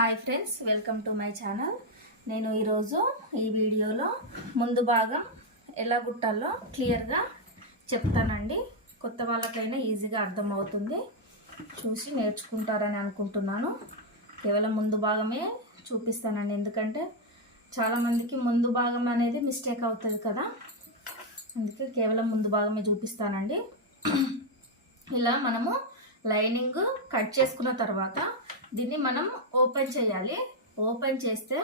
Hi friends welcome to my channel. నేను ఈరోజు ఈ వీడియోలో ముందు భాగం ఎలా గుట్టాలో క్లియర్గా చెప్తానండి. కొత్త వాళ్ళకైనా ఈజీగా అర్థమవుతుంది. చూసి నేర్చుకుంటారని అనుకుంటున్నాను. కేవలం ముందు భాగమే చూపిస్తానండి. ఎందుకంటే చాలామందికి ముందు భాగం అనేది మిస్టేక్ అవుతుంది కదా. అందుకే కేవలం ముందు భాగమే చూపిస్తానండి. ఇలా మనము లైనింగ్ కట్ చేసుకున్న తర్వాత దీన్ని మనం ఓపెన్ చేయాలి. ఓపెన్ చేస్తే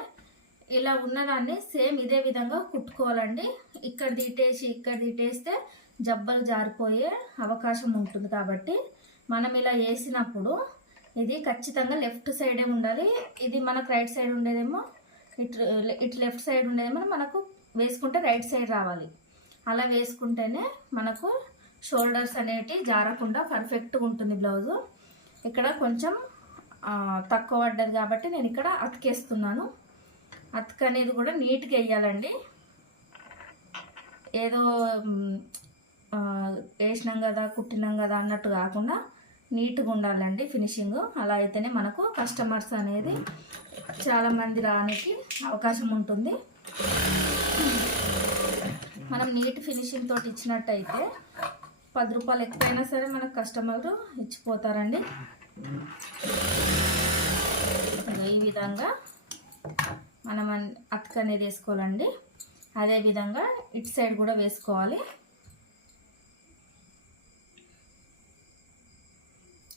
ఇలా ఉన్నదాన్ని సేమ్ ఇదే విధంగా కుట్టుకోవాలండి. ఇక్కడ తీటేసి ఇక్కడ తీటేస్తే జబ్బలు జారిపోయే అవకాశం ఉంటుంది కాబట్టి మనం ఇలా వేసినప్పుడు ఇది ఖచ్చితంగా లెఫ్ట్ సైడే ఉండాలి. ఇది మనకు రైట్ సైడ్ ఉండేదేమో ఇటు ఇటు లెఫ్ట్ సైడ్ ఉండేదేమో మనకు వేసుకుంటే రైట్ సైడ్ రావాలి. అలా వేసుకుంటేనే మనకు షోల్డర్స్ అనేటివి జారకుండా పర్ఫెక్ట్గా ఉంటుంది బ్లౌజు. ఇక్కడ కొంచెం తక్కువ పడ్డది కాబట్టి నేను ఇక్కడ అతికేస్తున్నాను. అతిక అనేది కూడా నీట్గా వేయాలండి. ఏదో వేసినాం కదా కుట్టినాం కదా అన్నట్టు కాకుండా నీట్గా ఉండాలండి ఫినిషింగ్. అలా అయితేనే మనకు కస్టమర్స్ అనేది చాలామంది రానికి అవకాశం ఉంటుంది. మనం నీట్ ఫినిషింగ్ తోటి ఇచ్చినట్టయితే పది రూపాయలు ఎక్కువైనా సరే మనకు కస్టమర్లు ఇచ్చిపోతారండి. ఈ విధంగా మనం అక్క అనేది వేసుకోవాలండి. అదే విధంగా ఇటు సైడ్ కూడా వేసుకోవాలి.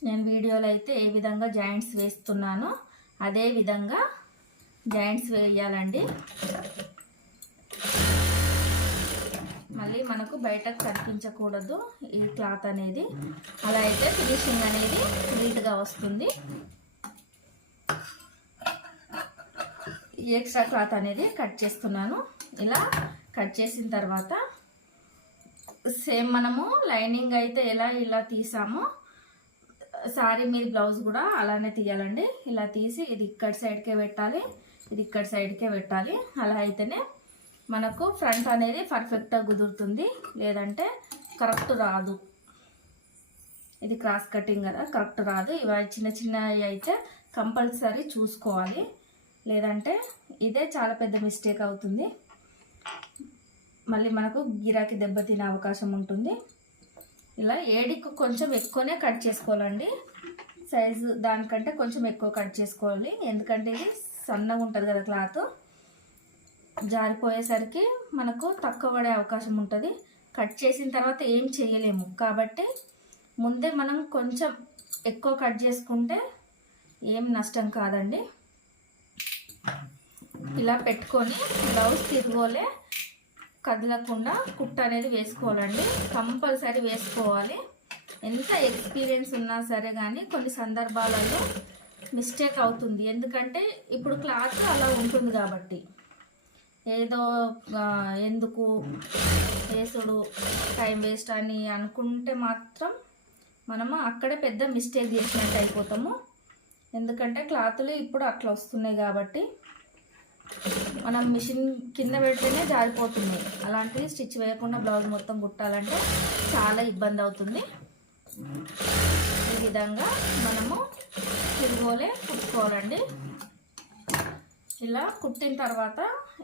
నేను వీడియోలో అయితే ఏ విధంగా జాయింట్స్ వేస్తున్నానో అదే విధంగా జాయింట్స్ వేయాలండి. మళ్ళీ మనకు బయటకు కనిపించకూడదు ఈ క్లాత్ అనేది. అలా అయితే ఫినిషింగ్ అనేది నీట్గా వస్తుంది. ఈ ఎక్స్ట్రా క్లాత్ అనేది కట్ చేస్తున్నాను. ఇలా కట్ చేసిన తర్వాత సేమ్ మనము లైనింగ్ అయితే ఎలా ఇలా తీసామో సారీ మీద బ్లౌజ్ కూడా అలానే తీయాలండి. ఇలా తీసి ఇది ఇక్కడ సైడ్కే పెట్టాలి ఇది ఇక్కడ సైడ్కే పెట్టాలి. అలా అయితేనే మనకు ఫ్రంట్ అనేది పర్ఫెక్ట్గా కుదురుతుంది. లేదంటే కరెక్ట్ రాదు. ఇది క్రాస్ కటింగ్ కదా కరెక్ట్ రాదు. ఇవి చిన్న చిన్నవి అయితే కంపల్సరీ చూసుకోవాలి. లేదంటే ఇదే చాలా పెద్ద మిస్టేక్ అవుతుంది. మళ్ళీ మనకు గిరాకీ దెబ్బతినే అవకాశం ఉంటుంది. ఇలా ఏడికి కొంచెం ఎక్కువనే కట్ చేసుకోవాలండి. సైజు దానికంటే కొంచెం ఎక్కువ కట్ చేసుకోవాలి. ఎందుకంటే ఇది సన్నగా ఉంటుంది కదా క్లాత్ జారిపోయేసరికి మనకు తక్కువ పడే అవకాశం ఉంటుంది. కట్ చేసిన తర్వాత ఏం చేయలేము. కాబట్టి ముందే మనం కొంచెం ఎక్కువ కట్ చేసుకుంటే ఏం నష్టం కాదండి. ఇలా పెట్టుకొని బ్లౌజ్ తిరగోలే కదలకుండా కుట్ట అనేది వేసుకోవాలండి. కంపల్సరీ వేసుకోవాలి. ఎంత ఎక్స్పీరియన్స్ ఉన్నా సరే కానీ కొన్ని సందర్భాలలో మిస్టేక్ అవుతుంది. ఎందుకంటే ఇప్పుడు క్లాత్ అలా ఉంటుంది కాబట్టి. ఏదో ఎందుకు వేసుడు టైం వేస్ట్ అని అనుకుంటే మాత్రం మనము అక్కడే పెద్ద మిస్టేక్ చేసినట్టు అయిపోతాము. ఎందుకంటే క్లాతులు ఇప్పుడు అట్లా వస్తున్నాయి కాబట్టి మనం మిషన్ కింద పెడితేనే జారిపోతుంది. అలాంటివి స్టిచ్ వేయకుండా బ్లౌజ్ మొత్తం కుట్టాలంటే చాలా ఇబ్బంది అవుతుంది. ఈ విధంగా మనము తిరుగులే కుట్టుకోవాలండి. ఇలా కుట్టిన తర్వాత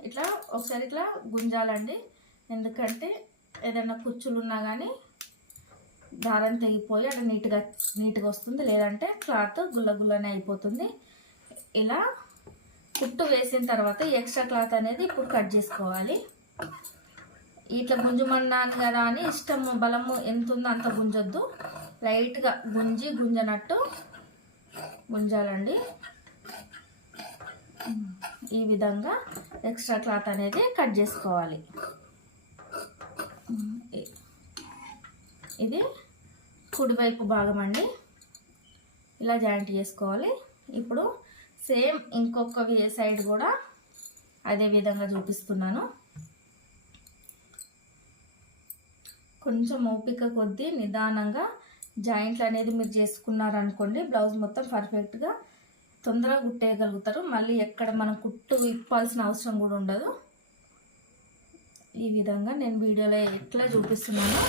ఇట్లా ఒకసారి ఇట్లా గుంజాలండి. ఎందుకంటే ఏదైనా కుచ్చులు ఉన్నా కానీ దారం తెగిపోయి అక్కడ నీట్గా నీట్గా వస్తుంది. లేదంటే క్లాత్ గుల్ల గుల్లనే అయిపోతుంది. ఇలా కుట్టు వేసిన తర్వాత ఎక్స్ట్రా క్లాత్ అనేది ఇప్పుడు కట్ చేసుకోవాలి. ఇట్లా గుంజుమన్నాను కదా అని ఇష్టం బలము ఎంత ఉందో అంత గుంజొద్దు. లైట్గా గుంజి గుంజనట్టు గుంజాలండి. ఈ విధంగా ఎక్స్ట్రా క్లాత్ అనేది కట్ చేసుకోవాలి. ఇది కుడివైపు భాగం అండి. ఇలా జాయింట్ చేసుకోవాలి. ఇప్పుడు సేమ్ ఇంకొక సైడ్ కూడా అదే విధంగా చూపిస్తున్నాను. కొంచెం ఓపిక కొద్దీ నిదానంగా జాయింట్లు అనేది మీరు చేసుకున్నారనుకోండి బ్లౌజ్ మొత్తం పర్ఫెక్ట్గా తొందరగా కుట్టేయగలుగుతారు. మళ్ళీ ఎక్కడ మనం కుట్టు ఇప్పాల్సిన అవసరం కూడా ఉండదు. ఈ విధంగా నేను వీడియోలో ఎట్లా చూపిస్తున్నానో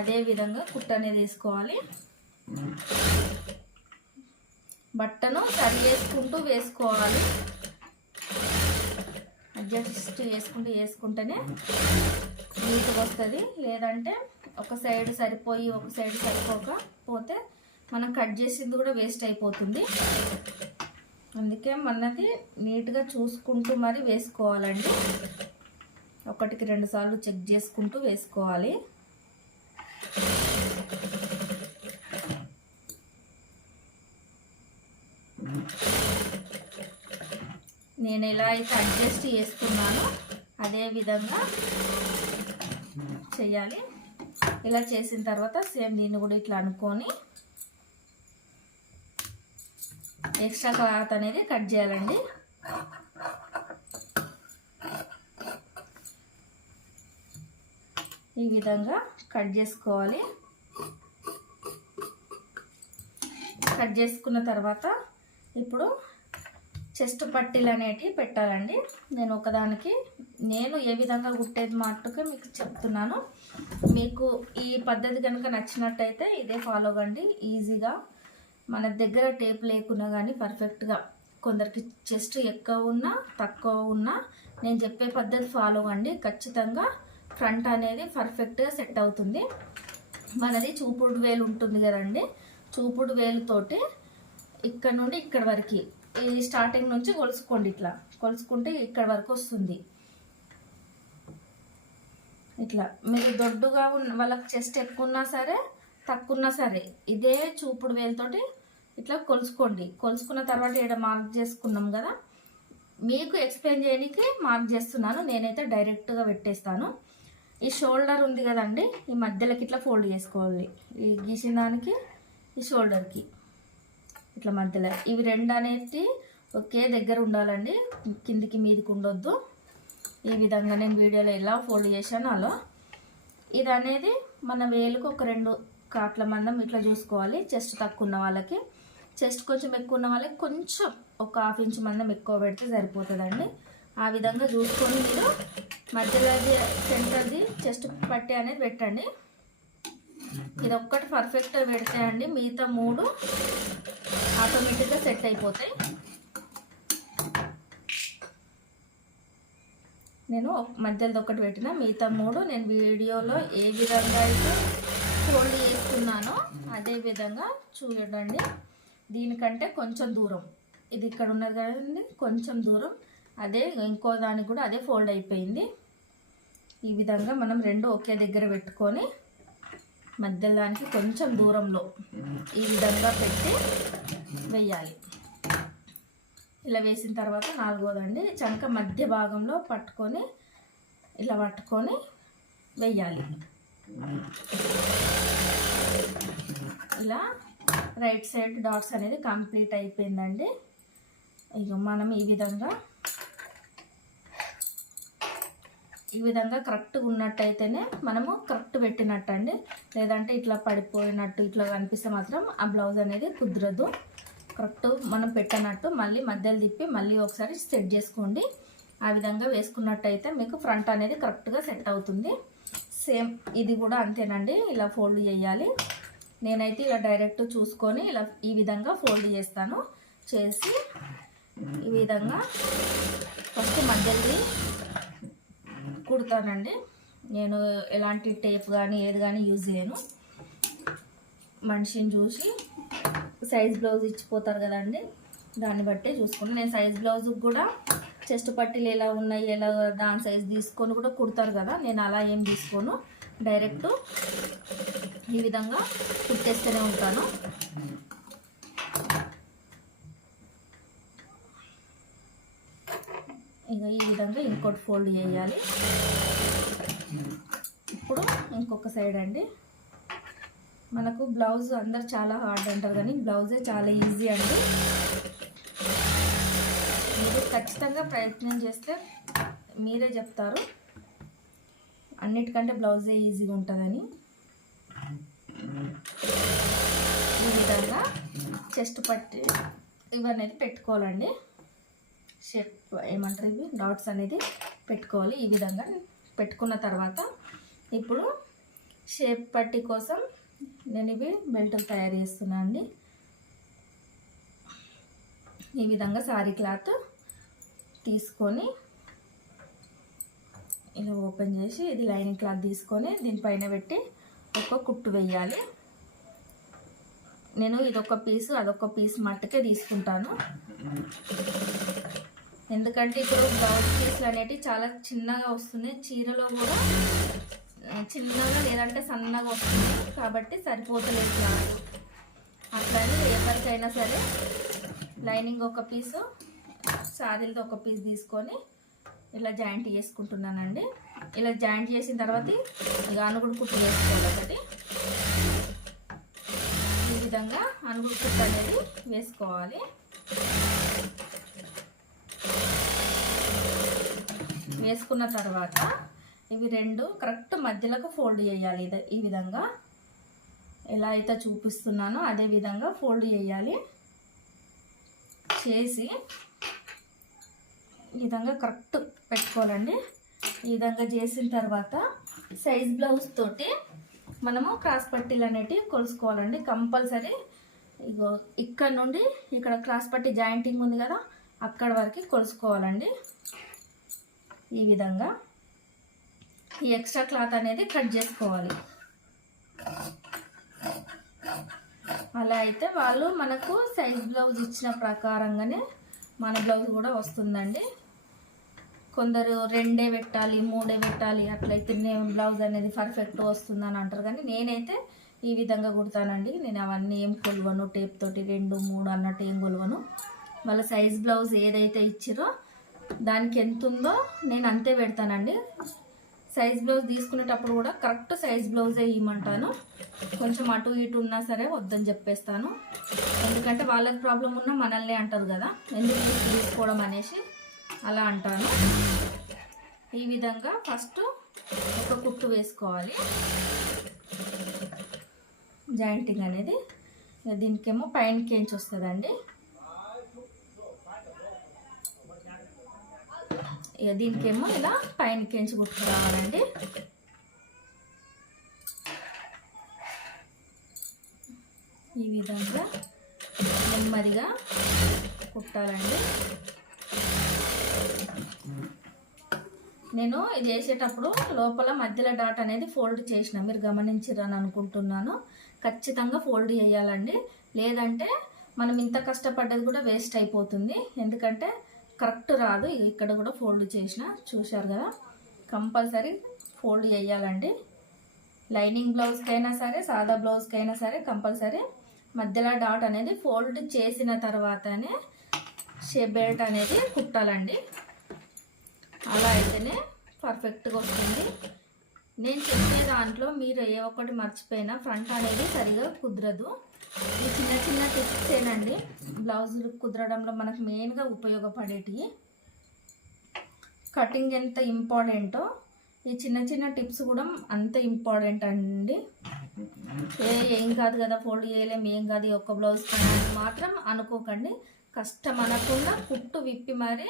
అదే విధంగా కుట్టు అనేది వేసుకోవాలి. బట్టను సరి చేసుకుంటూ వేసుకోవాలి. అడ్జస్ట్ చేసుకుంటూ వేసుకుంటేనే నీట్గా వస్తుంది. లేదంటే ఒక సైడ్ సరిపోయి ఒక సైడ్ సరిపోక పోతే మనం కట్ చేసింది కూడా వేస్ట్ అయిపోతుంది. అందుకే మనది నీట్గా చూసుకుంటూ మరి వేసుకోవాలండి. ఒకటికి రెండు సార్లు చెక్ చేసుకుంటూ వేసుకోవాలి. నేను ఎలా అయితే అడ్జస్ట్ చేస్తున్నానో అదే విధంగా చేయాలి. ఇలా చేసిన తర్వాత సేమ్ దీన్ని కూడా ఇట్లా అనుకొని ఎక్స్ట్రా క్లాత్ అనేది కట్ చేయాలండి. ఈ విధంగా కట్ చేసుకోవాలి. కట్ చేసుకున్న తర్వాత ఇప్పుడు చెస్ట్ పట్టీలు అనేటివి పెట్టాలండి. నేను ఒకదానికి నేను ఏ విధంగా కుట్టేది మట్టుకు మీకు చెప్తున్నాను. మీకు ఈ పద్ధతి కనుక నచ్చినట్టయితే ఇదే ఫాలో కండి ఈజీగా. మన దగ్గర టేప్ లేకున్నా కానీ పర్ఫెక్ట్గా. కొందరికి చెస్ట్ ఎక్కువ ఉన్నా తక్కువ ఉన్నా నేను చెప్పే పద్ధతి ఫాలో అండి ఖచ్చితంగా ఫ్రంట్ అనేది పర్ఫెక్ట్గా సెట్ అవుతుంది. మనది చూపుడు వేలు ఉంటుంది కదండి. చూపుడు వేలుతోటి ఇక్కడ నుండి ఇక్కడ వరకు. ఈ స్టార్టింగ్ నుంచి కొలుసుకోండి ఇట్లా. కొలుసుకుంటే ఇక్కడ వరకు వస్తుంది. ఇట్లా. మీరు దొడ్డుగా ఉన్న వాళ్ళకి చెస్ట్ ఎక్కువ ఉన్నా సరే తక్కువన్నా సరే ఇదే చూపుడు వేలుతోటి ఇట్లా కొలుసుకోండి. కొలుసుకున్న తర్వాత ఇక్కడ మార్క్ చేసుకున్నాం కదా మీకు ఎక్స్ప్లెయిన్ చేయడానికి మార్క్ చేస్తున్నాను. నేనైతే డైరెక్ట్గా పెట్టేస్తాను. ఈ షోల్డర్ ఉంది కదండి ఈ మధ్యలోకి ఇట్లా ఫోల్డ్ చేసుకోవాలి. ఈ గీసిన దానికి ఈ షోల్డర్కి ఇట్లా మధ్యలో. ఇవి రెండు అనేది ఒకే దగ్గర ఉండాలండి కిందికి మీదికి ఉండొద్దు. ఈ విధంగా నేను వీడియోలో ఎలా ఫోల్డ్ చేశాను అలా. ఇది అనేది మన వేలుకు ఒక రెండు కాట్ల మందం ఇట్లా చూసుకోవాలి. చెస్ట్ తక్కువ ఉన్న వాళ్ళకి. చెస్ట్ కొంచెం ఎక్కువ ఉన్న వాళ్ళకి కొంచెం ఒక హాఫ్ ఇంచ్ మందం ఎక్కువ పెడితే సరిపోతుందండి. ఆ విధంగా చూసుకొని మీరు మధ్యలోది సెంటర్ది చెస్ట్ పట్టి అనేది పెట్టండి. ఇది ఒక్కటి పర్ఫెక్ట్గా పెడితే అండి మిగతా మూడు ఆటోమేటిక్గా సెట్ అయిపోతాయి. నేను మధ్యలో ఒకటి పెట్టిన మిగతా మూడు నేను వీడియోలో ఏ విధంగా అయితే ఫోల్డ్ చేస్తున్నానో. అదే విధంగా చూడండి. దీనికంటే కొంచెం దూరం. ఇది ఇక్కడ ఉన్నది కదండి కొంచెం దూరం. అదే ఇంకో దానికి కూడా అదే ఫోల్డ్ అయిపోయింది. ఈ విధంగా మనం రెండు ఒకే దగ్గర పెట్టుకొని మధ్యలానికి కొంచెం దూరంలో ఈ విధంగా పెట్టి వెయ్యాలి ఇలా వేసిన తర్వాత నాలుగోదండి చంక మధ్య భాగంలో పట్టుకొని ఇలా పట్టుకొని వెయ్యాలి ఇలా రైట్ సైడ్ డాట్స్ అనేది కంప్లీట్ అయిపోయిందండి. ఇక మనం ఈ విధంగా ఈ విధంగా కరెక్ట్గా ఉన్నట్టయితేనే మనము కరెక్ట్ పెట్టినట్టు అండి లేదంటే ఇట్లా పడిపోయినట్టు ఇట్లా కనిపిస్తే మాత్రం ఆ బ్లౌజ్ అనేది కుదరదు. కరెక్ట్ మనం పెట్టినట్టు మళ్ళీ మధ్యలో తిప్పి మళ్ళీ ఒకసారి సెట్ చేసుకోండి. ఆ విధంగా వేసుకున్నట్టయితే మీకు ఫ్రంట్ అనేది కరెక్ట్గా సెట్ అవుతుంది. సేమ్ ఇది కూడా అంతేనండి. ఇలా ఫోల్డ్ చేయాలి. నేనైతే ఇలా డైరెక్ట్ చూసుకొని ఇలా ఈ విధంగా ఫోల్డ్ చేస్తాను. చేసి ఈ విధంగా ఫస్ట్ మధ్యది కుడతానండి. నేను ఎలాంటి టేప్ కానీ ఏది కానీ యూజ్ చేయను. మనిషిని చూసి సైజ్ బ్లౌజ్ ఇచ్చిపోతారు కదండి. దాన్ని బట్టే చూసుకుని నేను సైజ్ బ్లౌజ్కి కూడా చెస్ట్ పట్టీలు ఎలా ఉన్నాయి ఎలా దాని సైజ్ తీసుకొని కూడా కుడతారు కదా నేను అలా ఏం తీసుకోను. డైరెక్ట్ ఈ విధంగా కుట్టేస్తూనే ఉంటాను. ఇక ఈ విధంగా ఇంకోటి ఫోల్డ్ చేయాలి. ఇప్పుడు ఇంకొక సైడ్ అండి. మనకు బ్లౌజ్ అందరు చాలా హార్డ్ అంటారు కానీ బ్లౌజే చాలా ఈజీ అండి. మీరు ఖచ్చితంగా ప్రయత్నం చేస్తే మీరే చెప్తారు. అన్నిటికంటే బ్లౌజే ఈజీగా ఉంటుందని. ఈ విధంగా చెస్ట్ పట్టి ఇవన్నీ పెట్టుకోవాలండి. షేప్ ఏమంటారు ఇవి? డాట్స్ అనేది పెట్టుకోవాలి. ఈ విధంగా పెట్టుకున్న తర్వాత ఇప్పుడు షేప్ పట్టి కోసం నేను ఇవి బెల్ట్ తయారు చేస్తున్నాను అండి. ఈ విధంగా సారీ క్లాత్ తీసుకొని ఇలా ఓపెన్ చేసి ఇది లైనింగ్ క్లాత్ తీసుకొని దీనిపైన పెట్టి ఒక కుట్టు వేయాలి. నేను ఇదొక పీసు అదొక పీస్ మట్టుకే తీసుకుంటాను. ఎందుకంటే ఇప్పుడు బ్లౌజ్ పీస్లు అనేటివి చాలా చిన్నగా వస్తున్నాయి చీరలో కూడా చిన్నగా లేదంటే సన్నగా వస్తుంది. కాబట్టి సరిపోతలేదు క్లాత్. అట్లనే ఎవరికైనా సరే లైనింగ్ ఒక పీసు సారీలతో ఒక పీస్ తీసుకొని ఇలా జాయింట్ చేసుకుంటున్నానండి. ఇలా జాయింట్ చేసిన తర్వాత ఇక అనుగుడు కుట్టు వేసుకోవాలి ఒకటి. ఈ విధంగా అనుగుడు కుట్టు అనేది వేసుకోవాలి. వేసుకున్న తర్వాత ఇవి రెండు కరెక్ట్ మధ్యలోకి ఫోల్డ్ చేయాలి ఇది ఈ విధంగా. ఎలా అయితే చూపిస్తున్నానో అదే విధంగా ఫోల్డ్ చేయాలి. చేసి ఈ విధంగా కరెక్ట్ పెట్టుకోవాలండి. ఈ విధంగా చేసిన తర్వాత సైజ్ బ్లౌజ్ తోటి మనము క్రాస్ పట్టీలు అనేటివి కొలుసుకోవాలండి. కంపల్సరీ ఇగో ఇక్కడ నుండి ఇక్కడ క్రాస్ పట్టి జాయింటింగ్ ఉంది కదా అక్కడ వరకు కొలుసుకోవాలండి. ఈ విధంగా ఈ ఎక్స్ట్రా క్లాత్ అనేది కట్ చేసుకోవాలి. అలా అయితే వాళ్ళు మనకు సైజ్ బ్లౌజ్ ఇచ్చిన ప్రకారంగానే మన బ్లౌజ్ కూడా వస్తుందండి. కొందరు రెండే పెట్టాలి మూడే పెట్టాలి అట్లయితే బ్లౌజ్ అనేది పర్ఫెక్ట్ వస్తుందని అంటారు. కానీ నేనైతే ఈ విధంగా కుడతానండి. నేను అవన్నీ ఏం కొలవను టేప్ తోటి రెండు మూడు అన్నట్టు ఏం కొలవను. వాళ్ళ సైజ్ బ్లౌజ్ ఏదైతే ఇచ్చిరో దానికి ఎంత ఉందో నేను అంతే పెడతానండి. సైజ్ బ్లౌజ్ తీసుకునేటప్పుడు కూడా కరెక్ట్ సైజ్ బ్లౌజే ఇవ్వమంటాను. కొంచెం అటు ఇటు ఉన్నా సరే వద్దని చెప్పేస్తాను. ఎందుకంటే వాళ్ళకి ప్రాబ్లం ఉన్నా మనల్నే అంటారు కదా. ఎందుకు తీసుకోవడం అనేసి. అలా అంటాను. ఈ విధంగా ఫస్ట్ ఒక కుట్టు వేసుకోవాలి. జాయింటింగ్ అనేది దీనికేమో పైన కేంచి వస్తుందండి ఇక దీనికేమో ఇలా పైన కేంచి కుట్టు రావాలండి ఈ విధంగా నెమ్మదిగా కుట్టాలండి. నేను ఇది వేసేటప్పుడు లోపల మధ్యలో డాట్ అనేది ఫోల్డ్ చేసిన మీరు గమనించరని అనుకుంటున్నాను. ఖచ్చితంగా ఫోల్డ్ చేయాలండి. లేదంటే మనం ఇంత కష్టపడ్డది కూడా వేస్ట్ అయిపోతుంది. ఎందుకంటే కరెక్ట్ రాదు. ఇక్కడ కూడా ఫోల్డ్ చేసిన చూశారు కదా? కంపల్సరీ ఫోల్డ్ చేయాలండి. లైనింగ్ బ్లౌజ్కైనా సరే సాదా బ్లౌజ్కైనా సరే కంపల్సరీ మధ్యలో డాట్ అనేది ఫోల్డ్ చేసిన తర్వాతనే షేప్ బెల్ట్ అనేది కుట్టాలండి. అలా అయితేనే పర్ఫెక్ట్గా వస్తుంది. నేను చెప్పే దాంట్లో మీరు ఏ ఒక్కటి మర్చిపోయినా ఫ్రంట్ అనేది సరిగా కుదరదు. ఈ చిన్న చిన్న టిప్సేనండి బ్లౌజులు కుదరడంలో మనకు మెయిన్గా ఉపయోగపడేటివి కటింగ్ ఎంత ఇంపార్టెంటో ఈ చిన్న చిన్న టిప్స్ కూడా అంత ఇంపార్టెంట్ అండి. ఏ ఏం కాదు కదా ఫోల్డ్ చేయలేం ఏం కాదు ఈ ఒక్క బ్లౌజ్ అని మాత్రం అనుకోకండి. కష్టం అనకుండా కుట్టు విప్పి మరి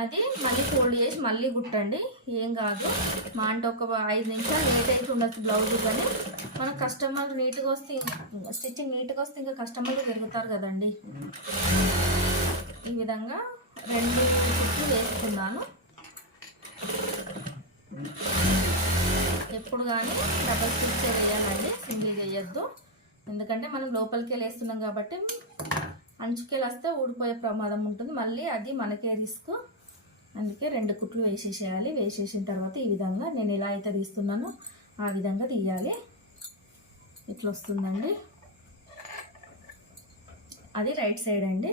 అది మళ్ళీ ఫోల్డ్ చేసి మళ్ళీ కుట్టండి. ఏం కాదు. మా అంటే ఒక ఐదు నిమిషాలు లేట్ అయితే ఉండొచ్చు బ్లౌజ్ కానీ. మన కస్టమర్ నీట్గా వస్తే స్టిచ్చింగ్ నీట్గా వస్తే ఇంకా కస్టమర్లు పెరుగుతారు కదండి. ఈ విధంగా రెండు కుట్లు వేసుకున్నాను. ఎప్పుడు కానీ డబల్ స్టిచ్ వేయాలండి. సింగిల్ వేయద్దు. ఎందుకంటే మనం లోపలికి వెళ్ళి వేస్తున్నాం కాబట్టి అంచుకెళ్ళి వస్తే ఊడిపోయే ప్రమాదం ఉంటుంది. మళ్ళీ అది మనకే రిస్క్. అందుకే రెండు కుట్లు వేసేసేయాలి. వేసేసిన తర్వాత ఈ విధంగా నేను ఎలా అయితే తీస్తున్నానో. ఆ విధంగా తీయాలి. ఇట్లా వస్తుందండి. అది రైట్ సైడ్ అండి.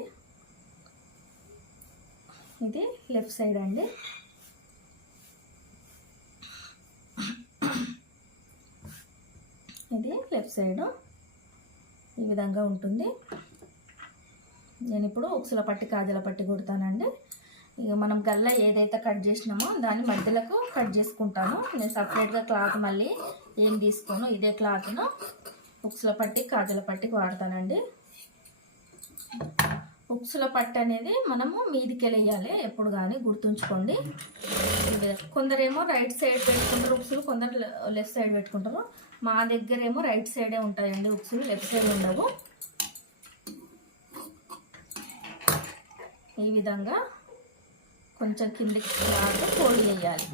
ఇది లెఫ్ట్ సైడ్ అండి. ఇది లెఫ్ట్ సైడ్ ఈ విధంగా ఉంటుంది. నేను ఇప్పుడు ఉక్సుల పట్టి కాజల పట్టి కుడతానండి. ఇక మనం గల్ల ఏదైతే కట్ చేసినామో దాన్ని మధ్యలకు కట్ చేసుకుంటాను. నేను సపరేట్గా క్లాత్ మళ్ళీ ఏం తీసుకోను ఇదే క్లాత్ను. ఉక్సుల పట్టి కాజల పట్టికి వాడతానండి. ఉక్సుల పట్టు అనేది మనము మీదికెళ్ళేయాలి ఎప్పుడు కానీ గుర్తుంచుకోండి. కొందరేమో రైట్ సైడ్ పెట్టుకుంటారు ఉక్సులు కొందరు లెఫ్ట్ సైడ్ పెట్టుకుంటారు. మా దగ్గర ఏమో రైట్ సైడే ఉంటాయండి ఉక్సులు లెఫ్ట్ సైడ్ ఉండవు. ఈ విధంగా కొంచెం కిందకి క్లాత్ ఫోల్డ్ చేయాలి.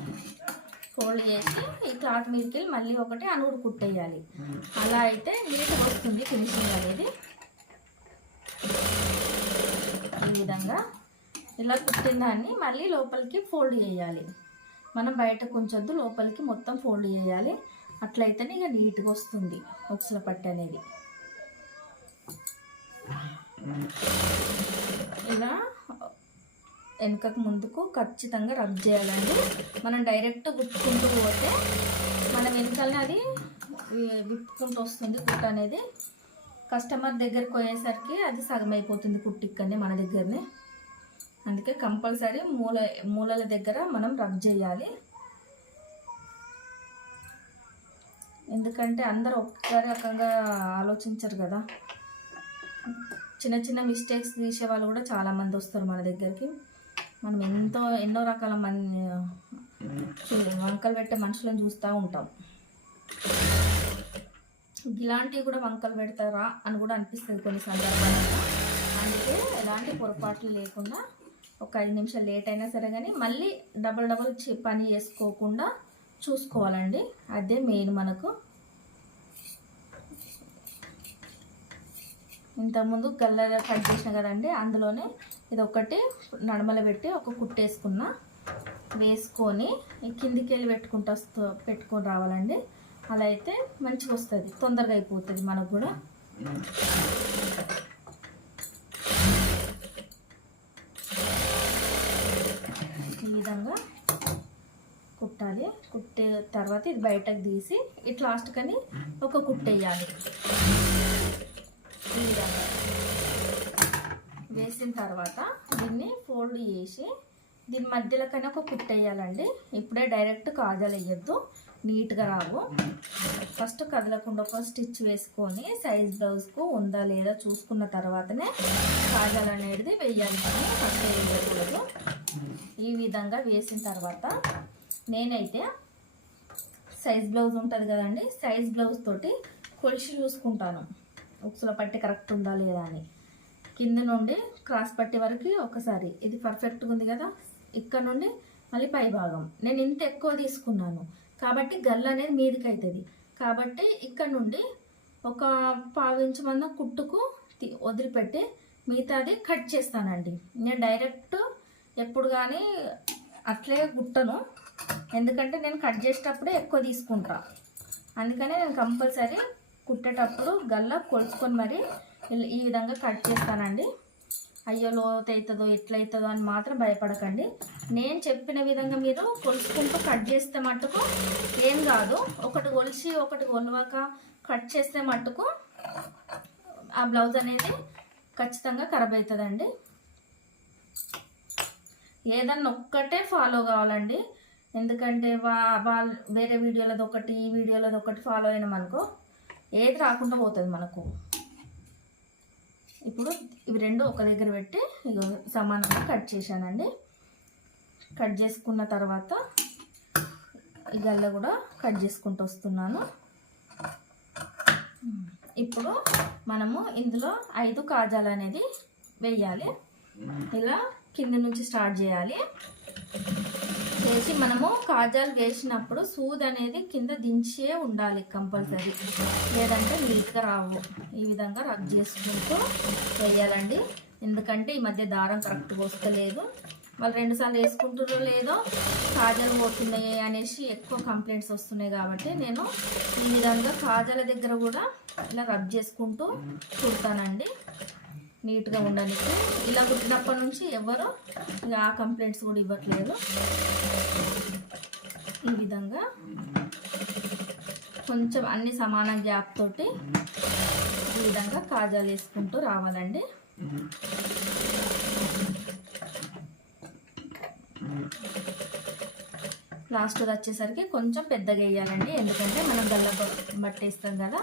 ఫోల్డ్ చేసి ఈ క్లాత్ మీదకి వెళ్ళి మళ్ళీ ఒకటి అనుగుడు కుట్టేయాలి. అలా అయితే నీట్గా వస్తుంది ఫినిషింగ్ అనేది. ఈ విధంగా ఇలా కుట్టిన దాన్ని మళ్ళీ లోపలికి ఫోల్డ్ చేయాలి. మనం బయట కొంచెం లోపలికి మొత్తం ఫోల్డ్ చేయాలి. అట్లయితేనే ఇక నీట్గా వస్తుంది ఒక్సల పట్టు అనేది. ఇలా వెనుకకు ముందుకు ఖచ్చితంగా రబ్ చేయాలండి. మనం డైరెక్ట్ గుట్టుకుంటూ పోతే మన వెనుకలనే అది వి- విప్పుకుంటూ వస్తుంది కుట్ట అనేది. కస్టమర్ దగ్గరకు పోయేసరికి అది సగం అయిపోతుంది కుట్టు మన దగ్గరనే. అందుకే కంపల్సరీ మూల మూలల దగ్గర మనం రబ్ చేయాలి. ఎందుకంటే అందరూ ఒక్క రకంగా ఆలోచించరు కదా. చిన్న చిన్న మిస్టేక్స్ తీసే వాళ్ళు కూడా చాలా మంది వస్తారు మన దగ్గరికి. మనం ఎంతో ఎన్నో రకాల మంది వంకలు పెట్టే మనుషులను చూస్తూ ఉంటాం. ఇలాంటివి కూడా వంకలు పెడతారా అని కూడా అనిపిస్తుంది కొన్ని సందర్భాలలో. అందుకే ఎలాంటి పొరపాట్లు లేకుండా ఒక ఐదు నిమిషాలు లేట్ అయినా సరే కానీ మళ్ళీ డబల్ డబల్ పని చేసుకోకుండా చూసుకోవాలండి. అదే మెయిన్ మనకు. ఇంతకుముందు గల్లర కట్ చేసిన కదండి అందులోనే ఇది ఒకటి నడమల పెట్టి ఒక కుట్టేసుకున్న వేసుకొని కిందికి వెళ్ళి పెట్టుకుంటూ వస్తూ పెట్టుకొని రావాలండి. అలా అయితే మంచిగా వస్తుంది తొందరగా అయిపోతుంది మనకు కూడా. ఈ విధంగా కుట్టాలి. కుట్టే తర్వాత ఇది బయటకు తీసి ఇట్లా లాస్ట్ ఒక కుట్టేయాలి. ఈ విధంగా. వేసిన తర్వాత దీన్ని ఫోల్డ్ చేసి దీని మధ్యలో కన్నా ఒక కుట్టేయాలండి ఇప్పుడే డైరెక్ట్ కాజాలు వేయద్దు. నీట్గా రావు. ఫస్ట్ కదలకుండా ఒక స్టిచ్ వేసుకొని సైజ్ బ్లౌజ్కు ఉందా లేదా చూసుకున్న తర్వాతనే కాజాలు అనేది వేయాలి. ఫస్ట్ వేయకూడదు ఈ విధంగా వేసిన తర్వాత నేనైతే సైజ్ బ్లౌజ్ ఉంటుంది కదండి సైజ్ బ్లౌజ్ తోటి కొలిసి చూసుకుంటాను. ఉక్సుల పట్టి కరెక్ట్ ఉందా లేదా అని. కింద నుండి క్రాస్ పట్టి వరకు ఒకసారి. ఇది పర్ఫెక్ట్గా ఉంది కదా? ఇక్కడ నుండి మళ్ళీ పై భాగం. నేను ఇంత ఎక్కువ తీసుకున్నాను. కాబట్టి గల్ల అనేది మీదికైతుంది. అవుతుంది కాబట్టి ఇక్కడ నుండి ఒక పావు మంద కుట్టుకు తి- వదిలిపెట్టి మిగతాది కట్ చేస్తానండి. నేను డైరెక్ట్ ఎప్పుడు కానీ అట్లే కుట్టను. ఎందుకంటే నేను కట్ చేసేటప్పుడే ఎక్కువ తీసుకుంటా. అందుకనే నేను కంపల్సరీ కుట్టేటప్పుడు గల్ల కొలుచుకొని మరి ఈ విధంగా కట్ చేస్తానండి. అయ్యో లోతు అవుతుందో ఎట్లయితుందో అని మాత్రం భయపడకండి. నేను చెప్పిన విధంగా మీరు కొలుసుకుంటూ కట్ చేస్తే మట్టుకు ఏం కాదు. ఒకటి కొలిసి ఒకటి కొలవక కట్ చేస్తే మట్టుకు ఆ బ్లౌజ్ అనేది ఖచ్చితంగా ఖరాబ్ అవుతుందండి ఏదన్నా ఒక్కటే ఫాలో కావాలండి. ఎందుకంటే వా వాళ్ళ వేరే వీడియోలది ఒకటి ఈ వీడియోలది ఒకటి ఫాలో అయినాం అనుకో ఏది రాకుండా పోతుంది మనకు. ఇప్పుడు ఇవి రెండు ఒక దగ్గర పెట్టి ఇగో సమానంగా కట్ చేశానండి. కట్ చేసుకున్న తర్వాత ఈ గల్ల కూడా కట్ చేసుకుంటూ వస్తున్నాను. ఇప్పుడు మనము ఇందులో ఐదు కాజాలు అనేది వేయాలి. ఇలా కింద నుంచి స్టార్ట్ చేయాలి. చేసి మనము కాజాలు వేసినప్పుడు సూద్ అనేది కింద దించే ఉండాలి కంపల్సరీ. లేదంటే నీట్గా రావు. ఈ విధంగా రబ్ చేసుకుంటూ వేయాలండి ఎందుకంటే ఈ మధ్య దారం కరెక్ట్గా వస్తలేదు. వాళ్ళు రెండుసార్లు వేసుకుంటారో లేదో కాజాలు పోతున్నాయి అనేసి ఎక్కువ కంప్లైంట్స్ వస్తున్నాయి కాబట్టి నేను ఈ విధంగా కాజాల దగ్గర కూడా ఇలా రబ్ చేసుకుంటూ కుడతానండి. నీట్గా ఉండడానికి. ఇలా కుట్టినప్పటి నుంచి ఎవరు ఆ కంప్లైంట్స్ కూడా ఇవ్వట్లేదు. ఈ విధంగా కొంచెం అన్ని సమాన గ్యాప్ తోటి ఈ విధంగా కాజాలు వేసుకుంటూ రావాలండి. లాస్ట్ వచ్చేసరికి కొంచెం పెద్దగా వేయాలండి. ఎందుకంటే మనం గల్ల బట్టేస్తాం కదా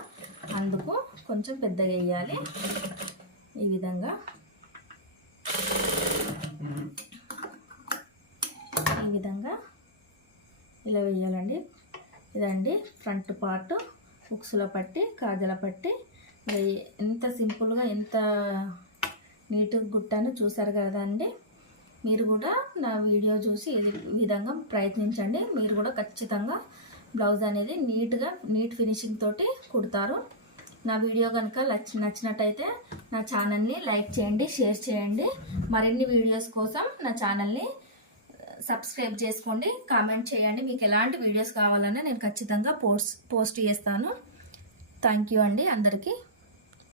అందుకు కొంచెం పెద్దగా వేయాలి. ఈ విధంగా. ఈ విధంగా ఇలా వేయాలండి. ఇదండి ఫ్రంట్ పార్ట్. ఉక్సుల పట్టి కాజల పట్టి. ఎంత సింపుల్గా ఎంత నీట్గా గుట్టాను చూసారు కదండి మీరు కూడా నా వీడియో చూసి ఈ విధంగా ప్రయత్నించండి. మీరు కూడా ఖచ్చితంగా బ్లౌజ్ అనేది నీట్గా నీట్ ఫినిషింగ్ తోటి కుడతారు. నా వీడియో కనుక నచ్చి నచ్చినట్టయితే నా ఛానల్ని లైక్ చేయండి షేర్ చేయండి. మరిన్ని వీడియోస్ కోసం నా ఛానల్ని సబ్స్క్రైబ్ చేసుకోండి కామెంట్ చేయండి. మీకు ఎలాంటి వీడియోస్ కావాలన్నా నేను ఖచ్చితంగా పోస్ట్ పోస్ట్ చేస్తాను. థ్యాంక్ యూ అండి అందరికీ.